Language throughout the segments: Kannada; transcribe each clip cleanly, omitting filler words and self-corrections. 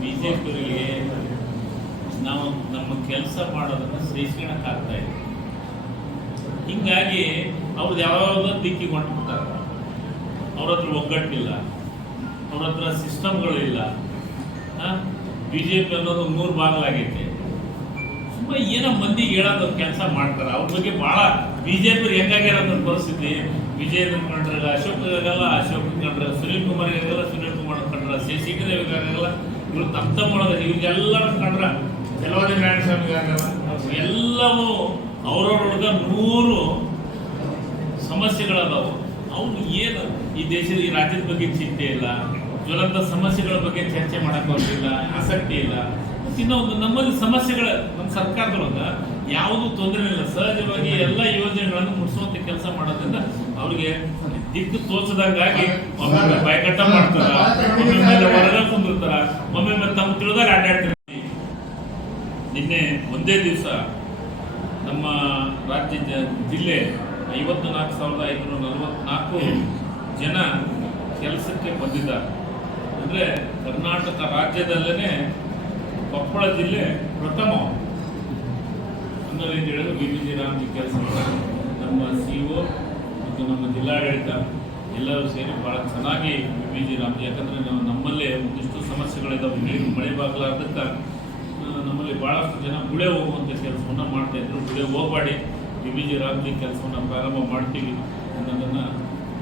ಬಿಜೆಪಿಯವರಿಗೆ ನಾವು ನಮ್ಮ ಕೆಲಸ ಮಾಡೋದನ್ನು ಸಹಿಸ್ಕೊಳಕ್ಕಾಗ್ತಾ ಇದೆ. ಹಿಂಗಾಗಿ ಅವ್ರದ್ದು ಯಾವ್ಯಾವುದೋ ದಿಕ್ಕಿಗೆ ಹೊಂಟ್ಬಿಡ್ತಾರೆ. ಅವ್ರ ಹತ್ರ ಒಗ್ಗಟ್ಟಿಲ್ಲ, ಅವ್ರ ಹತ್ರ ಸಿಸ್ಟಮ್ಗಳಿಲ್ಲ. ಬಿ ಜೆ ಪಿ ಅನ್ನೋದು 100 ಭಾಗಲಾಗೈತೆ. ಸುಮ್ಮನೆ ಏನೋ ಮಂದಿಗೆ ಹೇಳೋದು ಕೆಲಸ ಮಾಡ್ತಾರೆ. ಅವ್ರ ಬಗ್ಗೆ ಭಾಳ ಬಿ ಜೆ ಪಿ ಹೆಂಗಾಗಿರೋದ್ರ ಪರಿಸ್ಥಿತಿ. ವಿಜಯೇಂದ್ರ ಕಂಡ್ರಾಗ ಅಶೋಕ್ಗಾಗಲ್ಲ, ಅಶೋಕ್ ಕಂಡ್ರೆ ಸುನೀಲ್ ಕುಮಾರ್ಗಾಗಲ್ಲ, ಸುನೀಲ್ ಕುಮಾರ್ ಕಂಡ್ರ ಶೇಖರದೇವಿಗಾಗಲ್ಲ. ಇವ್ರು ತಮ್ಮ ಮಾಡೋದು ಇವ್ರಿಗೆಲ್ಲರೂ ಕಂಡ್ರ ಕೆಲವಾದಿ ನಾರಾಯಣಸ್ವಾಮಿಗಾಗಲ್ಲ. ಎಲ್ಲವೂ ಅವ್ರವ್ರೊಳಗ 100 ಸಮಸ್ಯೆಗಳದಾವು. ಅವ್ನು ಏನು ಈ ದೇಶದ ಈ ರಾಜ್ಯದ ಬಗ್ಗೆ ಚಿಂತೆ ಇಲ್ಲ, ಜ್ವಲಂತ ಸಮಸ್ಯೆಗಳ ಬಗ್ಗೆ ಚರ್ಚೆ ಮಾಡಕ್ಕೆ ಹೋಗಿಲ್ಲ, ಆಸಕ್ತಿ ಇಲ್ಲ. ಇನ್ನೊಂದು ನಮ್ಮಲ್ಲಿ ಸಮಸ್ಯೆಗಳ ನಮ್ಮ ಸರ್ಕಾರದೊಳಗ ಯಾವುದೂ ತೊಂದರೆ ಇಲ್ಲ. ಸಹಜವಾಗಿ ಎಲ್ಲ ಯೋಜನೆಗಳನ್ನು ಮುಗಿಸುವಂತ ಕೆಲಸ ಮಾಡೋದ್ರಿಂದ ಅವ್ರಿಗೆ ದಿಕ್ಕು ತೋಚದಂಗಾಗಿ ಒಮ್ಮೆ ಬಾಯ್ಕಟ್ಟ ಮಾಡ್ತಾರ, ಒಮ್ಮೆ ಹೊರಗ ಕುಂದಿರ್ತಾರ, ಒಮ್ಮೆ ತಮ್ಮ ತಿಳಿದಾಗ ಅಡ್ಡಾಡ್ತಾರೆ. ನಿನ್ನೆ ಒಂದೇ ದಿವಸ ನಮ್ಮ ರಾಜ್ಯ ಜಿಲ್ಲೆ 54,544 ಜನ ಕೆಲಸಕ್ಕೆ ಬಂದಿದ್ದಾರೆ. ಅಂದರೆ ಕರ್ನಾಟಕ ರಾಜ್ಯದಲ್ಲೇ ಕೊಪ್ಪಳ ಜಿಲ್ಲೆ ಪ್ರಥಮ ಅನ್ನೋದು ಹೇಳಿದ್ರು. BBG ರಾಮ್ಜಿ ಕೆಲಸ ನಮ್ಮ CO ಮತ್ತು ನಮ್ಮ ಜಿಲ್ಲಾಡಳಿತ ಎಲ್ಲರೂ ಸೇರಿ ಭಾಳ ಚೆನ್ನಾಗಿ BBG ರಾಮ್ಜಿ, ಯಾಕಂದರೆ ನಮ್ಮಲ್ಲೇ ಒಂದಿಷ್ಟು ಸಮಸ್ಯೆಗಳಿದ್ದಾವೆ. ನೀರು ಮಳೆ ಬಾಗಲಾರ್ದಕ್ಕೆ ನಮ್ಮಲ್ಲಿ ಭಾಳಷ್ಟು ಜನ ಗುಳೆ ಹೋಗುವಂಥ ಕೆಲಸವನ್ನು ಮಾಡ್ತಾಯಿದ್ರು. ಗುಳೆ ಹೋಗಬೇಡಿ, BBG ರಾಮ್ಜಿ ಕೆಲಸವನ್ನು ಪ್ರಾರಂಭ ಮಾಡ್ತೀವಿ ಅನ್ನೋದನ್ನು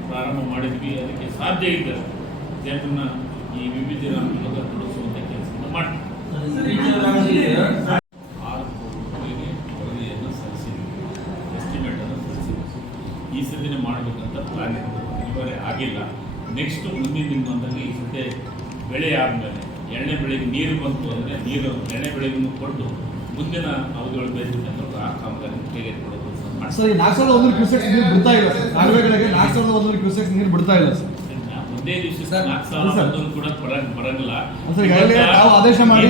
ಪ್ರಾರಂಭ ಮಾಡಿದ್ವಿ. ಅದಕ್ಕೆ ಸಾಧ್ಯ ಇದೆ ಜನರನ್ನ ಈ BBG ರಾಮ್ಜಿ ತೊಡಗಿಸುವಂಥ ಕೆಲಸವನ್ನು ಮಾಡ್ತೀವಿ. 6 ಕೋಟಿ ವರದಿಯನ್ನು ಸಲ್ಲಿಸಿದ್ವಿ, ಎಸ್ಟಿಮೇಟನ್ನು ಸಲ್ಲಿಸಿದ್ವಿ. ಈ ಸತಿನೇ ಮಾಡಬೇಕಂತ ಪ್ಲಾನ್ ಇದುವರೆ ಆಗಿಲ್ಲ. ನೆಕ್ಸ್ಟ್ ಮುಂದಿನ ದಿನದಲ್ಲಿ ಈ ಸತಿ ಬೆಳೆ ಆದಮೇಲೆ ಎಣ್ಣೆ ಬೆಳೆಗೆ ನೀರು ಬಂತು ಅಂದರೆ ನೀರು ಎಣ್ಣೆ ಬೆಳೆಗೂ ಕೊಟ್ಟು ಮುಂದಿನ ಅವಧಿಗಳು ಬೇಯಿಸಿಕೊಂಡು ಆ ಕಾಮಗಾರಿ ಕೈಗೆತ್ತಿಕೊಳ್ಳೋದು. ಸರ್, 4,100 ಕ್ಯೂಸೆಕ್ಸ್ ನೀರು ಬಿಡ್ತಾ ಇಲ್ಲ ಸರ್. ಕಾಲುವೆಗಳಿಗೆ 4,100 ಕ್ಯೂಸೆಕ್ಸ್ ನೀರು ಬಿಡ್ತಾ ಇಲ್ಲ ಸರ್. ಒಂದೇ ದಿವಸ 4,100 ಕೂಡ ಬರಂಗಿಲ್ಲ. ತಾವು ಆದೇಶ ಮಾಡಿ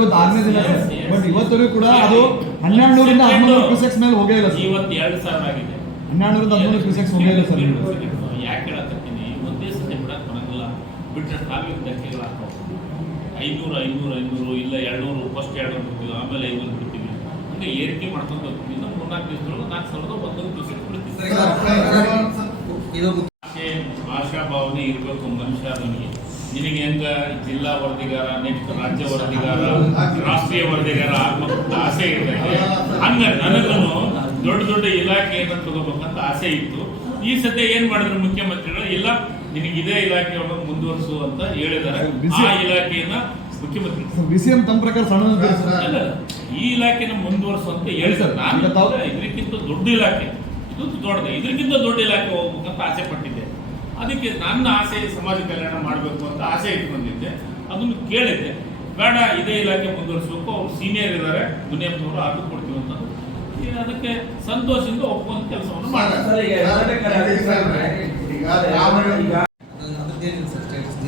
ಇವತ್ತು 6ನೇ ದಿನ, ಬಟ್ ಇವತ್ತೂ ಕೂಡ ಅದು 1,200ರಿಂದ 1,300 ಕ್ಯೂಸೆಕ್ಸ್ ಮೇಲೆ ಹೋಗೇ ಇಲ್ಲ ಸರ್. ಇವತ್ತು 2,000 ಆಗಿದೆ. 1,200ರಿಂದ 1,300 ಕ್ಯೂಸೆಕ್ಸ್ ಹೋಗೇ ಇಲ್ಲ ಸರ್. ಯಾಕೆ ಹೇಳತ್ತೀನಿ, ಒಂದೇ ಸತಿ ಬಿಡಕ್ಕೆ ಬರಂಗಿಲ್ಲ. ಬಿಟ್ಟರೆ ಕಾಲುವೆ ಧಕ್ಕೆಗಳಾಗ್ತಾವೆ. 500 ಇಲ್ಲ 200, ಫಸ್ಟ್ 200 ಬಿಡ್ತೀವಿ, ಆಮೇಲೆ 500 ಬಿಡ್ತೀವಿ. ಹಂಗೆ ಏರಿಕೆ ಮಾಡ್ಕೊಂಡು ಹೋಗ್ತೀವಿ. ಇನ್ನು 3-4 ದಿವಸದೊಳಗೆ 4,100 ಕ್ಯೂಸೆಕ್ಸ್ ಬಿಡ್ತೀವಿ. ಆಶಾಭಾವನೆ ಇರಬೇಕು ಮನುಷ್ಯ. ನಿನಗೆ ಹೆಂಗ ಜಿಲ್ಲಾ ವರದಿಗಾರ, ನೆಕ್ಸ್ಟ್ ರಾಜ್ಯ ವರದಿಗಾರ, ರಾಷ್ಟ್ರೀಯ ವರದಿಗಾರ ಆಗ್ಬೇಕಂತ ಆಸೆ ಇರ್ತೈತೆ. ಹಂಗ ನನಗೂ ದೊಡ್ಡ ಇಲಾಖೆಯನ್ನು ತಗೋಬೇಕಂತ ಆಸೆ ಇತ್ತು. ಈ ಸದ್ಯ ಏನ್ ಮಾಡಿದ್ರು ಮುಖ್ಯಮಂತ್ರಿಗಳು, ಇಲ್ಲ ನಿನಗೆ ಇದೇ ಇಲಾಖೆಯನ್ನು ಮುಂದುವರಿಸು ಅಂತ ಹೇಳಿದ್ದಾರೆ. ಆ ಇಲಾಖೆಯನ್ನ ಮುಖ್ಯಮಂತ್ರಿ BCM ತಮ್ಮ ಪ್ರಕಾರ ಸಣ್ಣ ಈ ಇಲಾಖೆನ ಮುಂದುವರಿಸು ಅಂತ ಹೇಳಿದ್ದಾರೆ. ನಾನು ಇದಕ್ಕಿಂತ ದೊಡ್ಡ ಇಲಾಖೆ, ಇದು ದೊಡ್ಡದು, ಇದಕ್ಕಿಂತ ದೊಡ್ಡ ಇಲಾಖೆ ಹೋಗ್ಬೇಕಂತ ಆಸೆ ಪಟ್ಟಿದ್ದೆ. ಅದಕ್ಕೆ ನನ್ನ ಆಸೆ ಸಮಾಜ ಕಲ್ಯಾಣ ಮಾಡಬೇಕು ಅಂತ ಆಸೆ ಇಟ್ಕೊಂಡಿದ್ದೆ. ಅದನ್ನು ಕೇಳಿದ್ದೆ, ಬೇಡ ಇದೇ ಇಲಾಖೆ ಮುಂದುವರಿಸಬೇಕು, ಅವ್ರು ಸೀನಿಯರ್ ಇದ್ದಾರೆ, ಮುನಿಯಪ್ಪನವರು ಅದು ಕೊಡ್ತೀವಿ ಅಂತ. ಅದಕ್ಕೆ ಸಂತೋಷದಿಂದ ಒಪ್ಪುವಂತ ಕೆಲಸವನ್ನು ಮಾಡ್ತಾರೆ.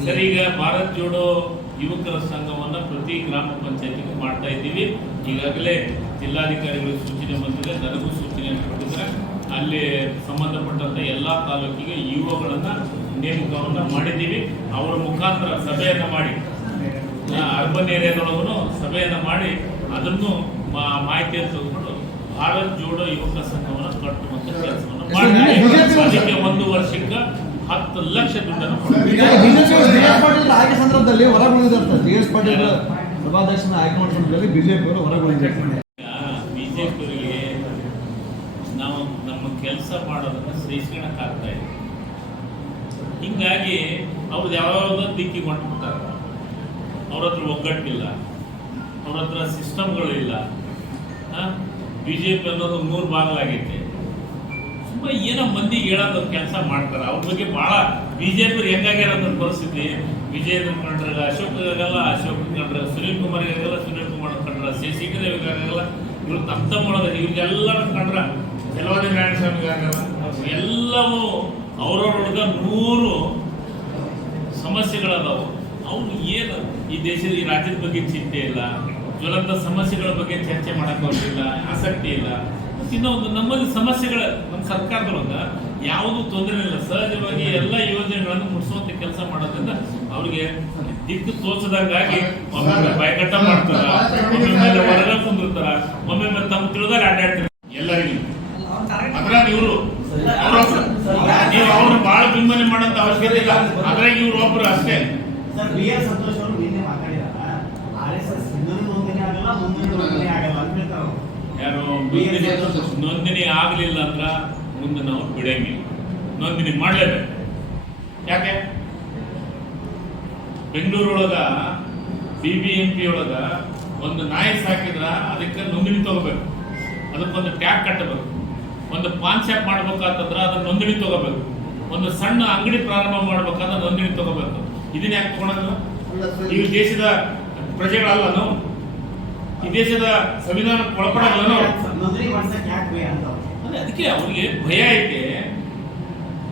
ಸರ್, ಈಗ ಭಾರತ್ ಜೋಡೋ ಯುವಕರ ಸಂಘವನ್ನು ಪ್ರತಿ ಗ್ರಾಮ ಪಂಚಾಯತಿಗೂ ಮಾಡ್ತಾ ಇದ್ದೀವಿ. ಈಗಾಗಲೇ ಜಿಲ್ಲಾಧಿಕಾರಿಗಳಿಗೆ ಸೂಚನೆ ಬಂದಿದೆ, ನನಗೂ ಸೂಚನೆ ಕೊಟ್ಟಿದ್ದಾರೆ. ಅಲ್ಲಿ ಸಂಬಂಧಪಟ್ಟಂತ ಎಲ್ಲ ತಾಲೂಕಿಗೆ UOಗಳನ್ನು ನೇಮಕವನ್ನು ಮಾಡಿದ್ದೀವಿ. ಅವರ ಮುಖಾಂತರ ಸಭೆಯನ್ನು ಮಾಡಿ, ಅರ್ಬನ್ ಏರಿಯಾದೊಳಗೂ ಸಭೆಯನ್ನು ಮಾಡಿ ಅದನ್ನು ಮಾಹಿತಿಯನ್ನು ತೆಗೆದುಕೊಂಡು ಭಾರತ್ ಜೋಡೋ ಯುವಕ ಸಂಘವನ್ನು ಕಟ್ಟುವಂತ ಕೆಲಸವನ್ನು ಮಾಡಿ, ಅದಕ್ಕೆ 1 ವರ್ಷಕ್ಕೆ 10 ಲಕ್ಷ ದುಡ್ಡನ್ನು ಆಯ್ಕೆ ಸಂದರ್ಭದಲ್ಲಿ ಹೊರಗುಳಿದಿರ್ತಾರೆ. JS ಪಾಟೀಲ್ ಸಭಾಧ್ಯಕ್ಷನ ಆಯ್ಕೆ ಮಾಡಿದ ಸಂದರ್ಭದಲ್ಲಿ BJP ಅವರು ಹೊರಗುಳಿದಿರ್ತಾರೆ. BJಪಿಯವರಿಗೆ ನಾವು ನಮ್ಮ ಕೆಲಸ ಮಾಡೋದನ್ನು ಸಹಿಸ್ಕೊಳಕ್ಕಾಗ್ತಾ ಇದೆ. ಹಿಂಗಾಗಿ ಅವ್ರದ್ದು ಯಾವ್ಯಾವುದೋ ದಿಕ್ಕಿಗೆ ಹೊಂಟ್ಬಿಡ್ತಾರೆ. ಅವ್ರ ಹತ್ರ ಒಗ್ಗಟ್ಟಿಲ್ಲ, ಅವ್ರ ಹತ್ರ ಸಿಸ್ಟಮ್ಗಳಿಲ್ಲ. BJP ಅನ್ನೋದು 100 ಭಾಗಲಾಗೈತೆ. ಸುಮ್ಮನೆ ಏನೋ ಮಂದಿಗೆ ಹೇಳೋದು ಕೆಲಸ ಮಾಡ್ತಾರೆ. ಅವ್ರ ಬಗ್ಗೆ ಭಾಳ BJP ಹೆಂಗಾಗಿರೋದ್ರ ಪರಿಸ್ಥಿತಿ. ವಿಜಯೇಂದ್ರ ಕಂಡ್ರಾಗ ಅಶೋಕ್ಗಾಗಲ್ಲ, ಅಶೋಕ್ ಕಂಡ್ರೆ ಸುನೀಲ್ ಕುಮಾರ್ಗಾಗಲ್ಲ, ಸುನೀಲ್ ಕುಮಾರ್ ಕಂಡ್ರ ಶೇಖರದೇವಿಗಾಗಲ್ಲ. ಇವ್ರು ತಮ್ಮ ಮಾಡೋದು ಇವ್ರಿಗೆಲ್ಲರೂ ಕಂಡ್ರ ಕೆಲವಾದಿ ನಾರಾಯಣಸ್ವಾಮಿಗಾಗಲ್ಲ. ಎಲ್ಲವೂ ಅವ್ರವ್ರೊಳಗ 100 ಸಮಸ್ಯೆಗಳದಾವು. ಅವ್ನು ಏನು ಈ ದೇಶದ ಈ ರಾಜ್ಯದ ಬಗ್ಗೆ ಚಿಂತೆ ಇಲ್ಲ, ಜ್ವಲಂತ ಸಮಸ್ಯೆಗಳ ಬಗ್ಗೆ ಚರ್ಚೆ ಮಾಡಕ್ಕೆ ಹೋಗಿಲ್ಲ, ಆಸಕ್ತಿ ಇಲ್ಲ. ಇನ್ನೊಂದು ನಮ್ಮಲ್ಲಿ ಸಮಸ್ಯೆಗಳ ನಮ್ಮ ಸರ್ಕಾರದೊಳಗ ಯಾವುದೂ ತೊಂದರೆ ಇಲ್ಲ. ಸಹಜವಾಗಿ ಎಲ್ಲ ಯೋಜನೆಗಳನ್ನು ಮುಗಿಸುವಂತ ಕೆಲಸ ಮಾಡೋದ್ರಿಂದ ಅವ್ರಿಗೆ ದಿಕ್ಕು ತೋಚದಂಗಾಗಿ ಒಮ್ಮೊಮ್ಮೆ ಬಾಯ್ಕಟ್ಟ ಮಾಡ್ತಾರ, ಒಮ್ಮೊಮ್ಮೆ ಹೊರಗ ಕುಂದಿರ್ತಾರ, ಒಮ್ಮೊಮ್ಮೆ ತಮ್ಮ ತಿಳಿದಾಗ ಅಡ್ಡಾಡ್ತಾರೆ ಎಲ್ಲರಿಗೂ. ಅದ್ರಾಗ ಇವರು ನೀವು ಅವ್ರನ್ನ ಬಹಳ ಬಿಂಬನೆ ಮಾಡೋಂತ ಅವಶ್ಯಕತೆ ಇಲ್ಲ. ಅದ್ರಾಗ ಇವ್ರು ಒಬ್ರು ಅಷ್ಟೇ. ಸರ್ ಬಿ ಆರ್ ಸಂತೋಷ್ ಅವರು ನಿನ್ನೆ ಮಾತಾಡಿದಾರ, RSS ನೋಂದಣಿ ಆಗಲ್ಲ, ನೋಂದಣಿ ಆಗಲ್ಲ ಅಂತ ಹೇಳ್ತಾರೆ. ಯಾರು ನೋಂದಣಿ ಆಗ್ಲಿಲ್ಲ ಅಂದ್ರ ಮುಂದೆ ನಾವು ಬಿಡಂಗಿಲ್ಲ, ನೋಂದಣಿ ಮಾಡ್ಲೇಬೇಕು. ಯಾಕೆ ಬೆಂಗಳೂರೊಳಗ BBMP ಒಳಗ ಒಂದು ನಾಯಿ ಸಾಕಿದ್ರ ಅದಕ್ಕೆ ನೋಂದಣಿ ತಗೋಬೇಕು, ಅದಕ್ಕೊಂದು ಟ್ಯಾಗ್ ಕಟ್ಟಬೇಕು. ಒಂದು ಪಾನ್ ಶಾಪ್ ಮಾಡ್ಬೇಕಾತಂದ್ರ ಅದನ್ನ ನೋಂದಣಿ ತಗೋಬೇಕು. ಒಂದು ಸಣ್ಣ ಅಂಗಡಿ ಪ್ರಾರಂಭ ಮಾಡ್ಬೇಕಾದ್ರೆ ನೋಂದಣಿ ತಗೋಬೇಕು. ಇದನ್ನ ಯಾಕೆ ತಗೊಳಲ್ಲ? ಈ ದೇಶದ ಪ್ರಜೆಗಳಲ್ಲ ನಾವು, ಈ ದೇಶದ ಸಂವಿಧಾನಕ್ಕೆ ಒಳಪಡಲ್ಲ ನಾವು. ನೋಂದಣಿ ಮಾಡ್ಸಕ್ ಯಾಕೆ ಭಯ ಅಂತ ಅದಕ್ಕೆ ಅವ್ರಿಗೆ ಭಯ ಐತೆ.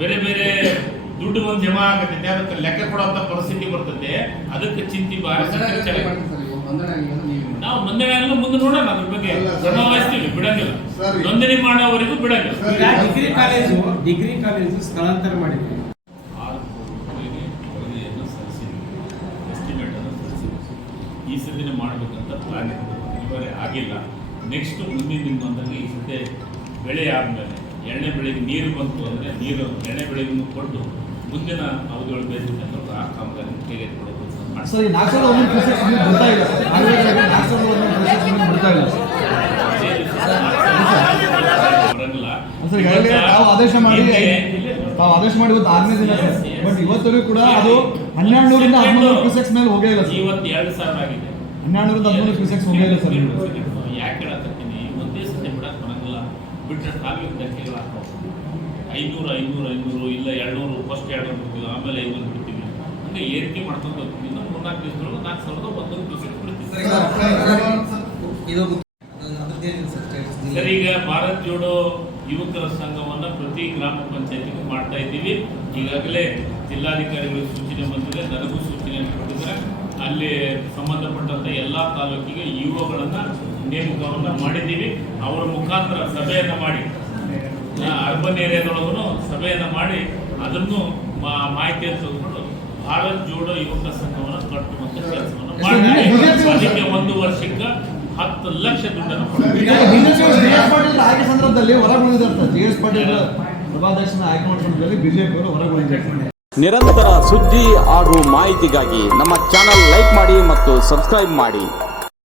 ಬೇರೆ ಬೇರೆ ದುಡ್ಡು ಒಂದು ಜಮಾ ಆಗತೈತೆ, ಅದಕ್ಕೆ ಲೆಕ್ಕ ಕೊಡುವಂತ ಪರಿಸ್ಥಿತಿ ಬರ್ತೈತೆ. ಅದಕ್ಕೆ ಚಿಂತೆ ನಾವು ನೋಂದಣಿ ಆಗಲ್ಲ, ಮುಂದೆ ನೋಡೋಣ ಅದ್ರ ಬಗ್ಗೆ ಜಮಾ ವಹಿಸ್ತೀವಿ, ಬಿಡಂಗಿಲ್ಲ. ನೋಂದಣಿ ಮಾಡೋವರೆಗೂ ಬಿಡಂಗಿಲ್ಲ. ಡಿಗ್ರಿ ಕಾಲೇಜು ಸ್ಥಳಾಂತರ ಮಾಡಿದ್ವಿ. ಈ ಸದ್ಯನೇ ಮಾಡ್ಬೇಕಂತ ಪ್ಲಾನ್ ಇದುವರೆ ಆಗಿಲ್ಲ. ನೆಕ್ಸ್ಟ್ ಮುಂದಿನ ದಿನ ಬಂದಾಗ ಈ ಸದ್ಯ ಬೆಳೆ ಆದಮೇಲೆ ಎಣ್ಣೆ ಬೆಳೆಗೆ ನೀರು ಬಂತು ಅಂದರೆ ನೀರು ಎಣ್ಣೆ ಬೆಳೆಗೂ ಕೊಟ್ಟು ಮುಂದಿನ ಅವಧಿಗಳು ಬೇಕಿತ್ತು ಆ ಕಾಮಗಾರಿ ಕೈಗೆತ್ತಿಕೊಳ್ಳೋದು. ಸರ್ ಈ 4,001 ಕ್ಯೂಸೆಕ್ಸ್ ನೀರು ಬರ್ತಾ ಇಲ್ಲ ಸರ್. 4,001 ಕ್ಯೂಸೆಕ್ಸ್ ನೀರು ಬರ್ತಾ ಇಲ್ಲ ಬರಂಗಿಲ್ಲ. ಸರ್. ಈಗಾಗಲೇ ತಾವು ಆದೇಶ ಮಾಡಿ ಇವತ್ತು 6ನೇ ದಿನ ಸರ್. ಬಟ್ ಇವತ್ತವರೆಗೂ ಕೂಡ ಅದು 1200ರಿಂದ 1300 ಕ್ಯೂಸೆಕ್ಸ್ ಮೇಲೆ ಹೋಗೇ ಇಲ್ಲ ಸರ್. ಇವತ್ತು 2,000 ಆಗಿದೆ. 1200ರಿಂದ 1300 ಕ್ಯೂಸೆಕ್ಸ್ ಹೋಗೇ ಇಲ್ಲ ಸರ್. ಯಾಕೆ ಹೇಳತ್ತೀನಿ, ಒಂದೇ ಸತಿ ಬಿಡಕ್ ಬರಂಗಿಲ್ಲ. ಬಿಟ್ಟರೆ ಕಾಲಿಗೆ ಧಕ್ಕೆಗಳು ಹಾಕೋ 500 ಇಲ್ಲ 200, ಫಸ್ಟ್ 200 ಬಿಡ್ತೀವಿ, ಆಮೇಲೆ 500 ಬಿಡ್ತೀವಿ. ಹಂಗೆ ಏರಿಕೆ ಮಾಡ್ಕೊಂಡು ಹೋಗ್ತೀವಿ. ಇನ್ನೂ 3-4 ದಿವಸದೊಳಗೆ 4,001 ಕ್ಯೂಸೆಕ್ಸ್ ಬಿಡ್ತೀವಿ. ಸರ್, ಈಗ ಭಾರತ್ ಜೋಡೋ ಯುವಕರ ಸಂಘವನ್ನ ಪ್ರತಿ ಗ್ರಾಮ ಪಂಚಾಯತಿಗೂ ಮಾಡ್ತಾ ಇದ್ದೀವಿ. ಈಗಾಗಲೇ ಜಿಲ್ಲಾಧಿಕಾರಿಗಳು ಸೂಚನೆ ಬಂದಿದೆ, ನನಗೂ ಸೂಚನೆ ಕೊಟ್ಟಿದ್ದಾರೆ. ಅಲ್ಲಿ ಸಂಬಂಧಪಟ್ಟಂತ ಎಲ್ಲಾ ತಾಲೂಕಿಗೆ ಯುವಗಳನ್ನ ನೇಮಕವನ್ನ ಮಾಡಿದ್ದೀವಿ. ಅವರ ಮುಖಾಂತರ ಸಭೆಯನ್ನ ಮಾಡಿ, ಅರ್ಬನ್ ಏರಿಯಾದೊಳಗೂ ಸಭೆಯನ್ನ ಮಾಡಿ ಅದನ್ನು ಮಾಹಿತಿಯನ್ನು ತೆಗೆದುಕೊಂಡು ಭಾರತ್ ಜೋಡೋ ಯುವಕ ಸಂಘವನ್ನ ಕಟ್ಟುವಂತ ಕೆಲಸವನ್ನು ಮಾಡಿ ಅದಕ್ಕೆ 1 ವರ್ಷಕ್ಕೆ 10 ಲಕ್ಷ ದುಡ್ಡನ್ನು ಪಾಟೀಲ್ ಆಯ್ಕೆ ಸಂದರ್ಭದಲ್ಲಿ ಹೊರಗುಳಿದಾರೆ. GS ಪಾಟೀಲ್ ಸಭಾಧ್ಯಕ್ಷನ ಆಯ್ಕೆ ಮಾಡಿದ ಸಂದರ್ಭದಲ್ಲಿ ಬಿಜೆಪಿ ಅವರು ಹೊರಗುಳಿದ್ದಾರೆ. ನಿರಂತರ ಸುದ್ದಿ ಹಾಗೂ ಮಾಹಿತಿಗಾಗಿ ನಮ್ಮ ಚಾನೆಲ್ ಲೈಕ್ ಮಾಡಿ ಮತ್ತು ಸಬ್ಸ್ಕ್ರೈಬ್ ಮಾಡಿ.